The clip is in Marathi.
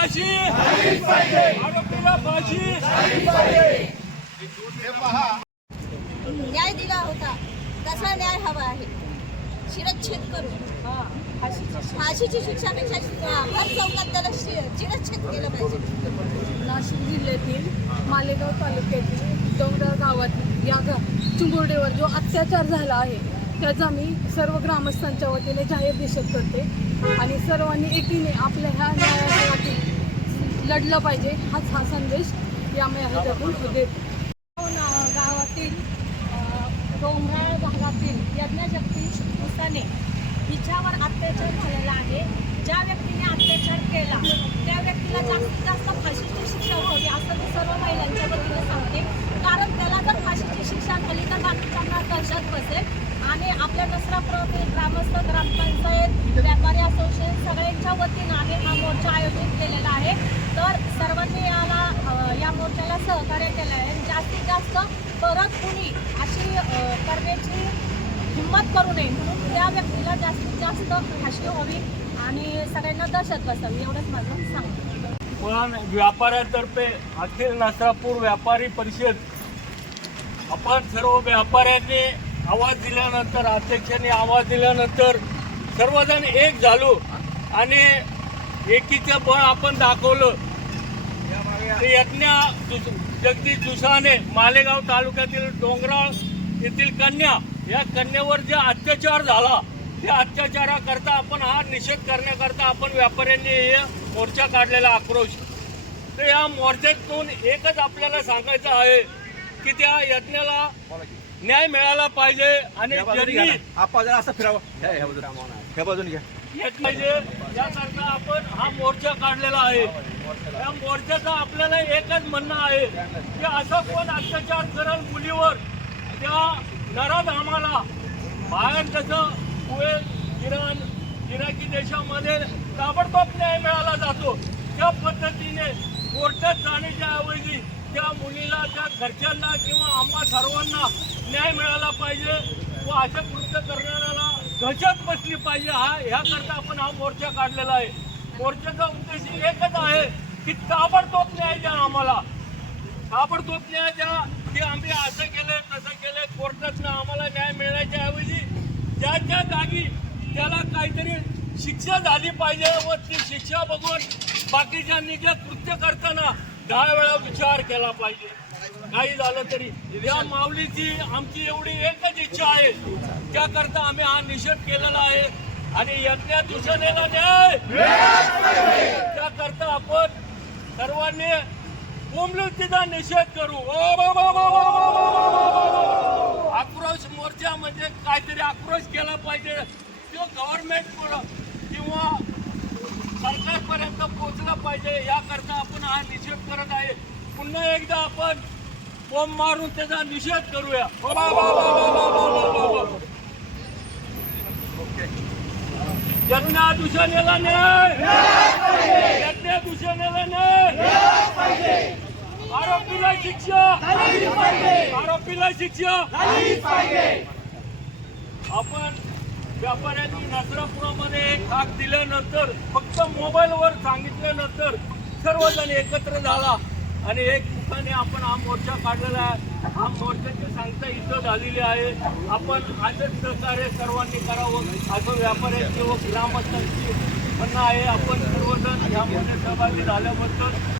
फाशी आरोपीला फाशी न्याय दिला होता. तसा न्याय हवा आहे. शिरच्छेद करून फाशीची शिक्षापेक्षा भर चौकात त्याला शिरच्छेद केलं पाहिजे. नाशिक जिल्ह्यातील मालेगाव तालुक्यातील डोंगराळ गावातील या गा चिंबुर्डेवर जो अत्याचार झाला आहे त्याचा मी सर्व ग्रामस्थांच्या वतीने जाहीर निषेध करते. आणि सर्वांनी एकीने आपल्या ह्या न्यायालयासाठी लढलं पाहिजे हाच हा संदेश या ह्याच्यातून देते. गावातील डोंगराळ भागातील यज्ञशक्ती उसाने हिच्यावर अत्याचार झालेला आहे. ज्या व्यक्तीने अत्याचार केला त्या व्यक्तीला जास्तीत जास्त फाशीची शिक्षा व्हावी असं मी सर्व महिलांच्या वतीने सांगते. कारण त्याला जर फाशीची शिक्षा झाली तर बाकीच्यांना दहशत बसेल आणि आपल्या नसरापुरातील ग्रामस्थ ग्रामपंचायत व्यापारी असोसिएशन सगळ्यांच्या वतीनं आम्ही हा मोर्चा आयोजित केलेला आहे. तर सर्वांनी याला या मोर्चाला सहकार्य केलं आहे. आणि जास्तीत जास्त परत कुणी अशी करण्याची हिंमत करू नये म्हणून त्या व्यक्तीला जास्तीत जास्त फाशी व्हावी आणि सगळ्यांना दहशत बसावी एवढंच माझं सांगतो पण व्यापाऱ्यांतर्फे अखिल नासरापूर व्यापारी परिषद आपण सर्व व्यापाऱ्यांनी आवाज दिल्यानंतर अध्यक्षांनी आवाज दिल्यानंतर सर्वजण एक झालो आणि एकीचं बळ आपण दाखवलं. यज्ञा दुस- जगदीश दुसाने मालेगाव तालुक्यातील डोंगराळ येथील कन्या या कन्यावर जे अत्याचार झाला त्या अत्याचाराकरता आपण हा निषेध करण्याकरता आपण व्यापाऱ्यांनी हे मोर्चा काढलेला आक्रोश. तर या मोर्चातून एकच आपल्याला सांगायचं आहे की त्या यज्ञाला न्याय मिळाला पाहिजे आणि ज्यांनी आपण जरा असं फिरावं. ह्या बाजूने घ्या. येत पाहिजे याकरता आपण हा मोर्चा काढलेला आहे. या मोर्चाचं आपल्याला एकच म्हणणं आहे की असं कोण अत्याचार करेल मुलीवर त्या नराध आम्हाला. बाहेर जसं कुवेत इराण इराकी देशामध्ये ताबडतोब न्याय मिळाला जातो. त्या पद्धतीने कोर्टात जाण्याच्या ऐवजी त्या मुलीला त्या घरच्यांना किंवा आम्हा सर्वांना न्याय मिळाला पाहिजे व अशा कृत्य करणाऱ्याला दहशत बसली पाहिजे. हा ह्याकरता आपण हा मोर्चा काढलेला आहे. मोर्चाचा उद्देश एकच आहे की ताबडतोब न्याय द्या आम्हाला. ताबडतोब न्याय द्या. की आम्ही असं केलं तसं केलं कोर्टातनं आम्हाला न्याय मिळण्याच्या ऐवजी त्या त्या जागी त्याला काहीतरी शिक्षा झाली पाहिजे व ती शिक्षा बघून बाकीच्यांनी जे कृत्य करताना दहा वेळा विचार केला पाहिजे काही झालं तरी या माऊलीची आमची एवढी एकच इच्छा आहे त्याकरता आम्ही हा निषेध केलेला आहे आणि यातल्या दूषणेला त्याकरता आपण सर्वांनी तिचा निषेध करू आक्रोश मोर्चा म्हणजे काहीतरी आक्रोश केला पाहिजे किंवा गव्हर्नमेंट किंवा सरकारपर्यंत पोहोचलं पाहिजे. याकरता आपण हा निषेध करत आहे. पुन्हा एकदा आपण बोंब मारून त्याचा निषेध करूया. ज्यांना दूषणेला नाही दूषणेला नाही आरोपीला शिक्षा. आरोपीला शिक्षा. व्यापाऱ्यांनी नसरापुरामध्ये एक हाक दिल्यानंतर फक्त मोबाईलवर सांगितल्यानंतर सर्वजण एकत्र झाला. आणि एक ठिकाणी आपण हा मोर्चा काढलेला आहे. हा मोर्चाची सांगता इथं झालेली आहे. आपण असंच सहकार्य सर्वांनी करावं. असं व्यापाऱ्यांची व ग्रामस्थांची म्हणणं आहे. आपण सर्वजण यामध्ये सहभागी झाल्याबद्दल